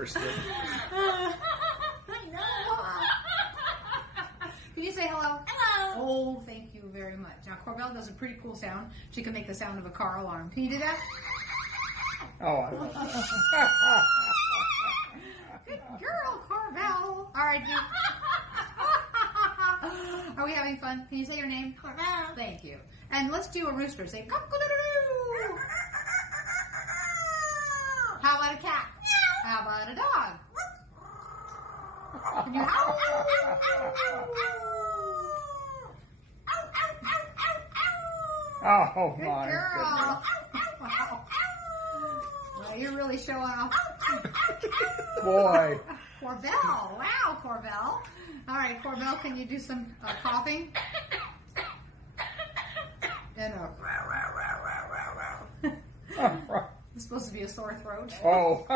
person. I know. Can you say hello? Hello. Oh, thank you very much. Now, Corbell does a pretty cool sound. She can make the sound of a car alarm. Can you do that? Oh, I love it. Good girl, Corbell. All right, you. Are we having fun? Can you say your name? Corbell. Thank you. And let's do a rooster. Say cock-a-doodle-doo. How about a cat? How about a dog? Can you howl? Oh, Good my girl. Wow. Well, you're really showing off. goodness. Boy. Corbell. Wow, Corbell. All right, Corbell, can you do some coughing? And it's supposed to be a sore throat. Oh.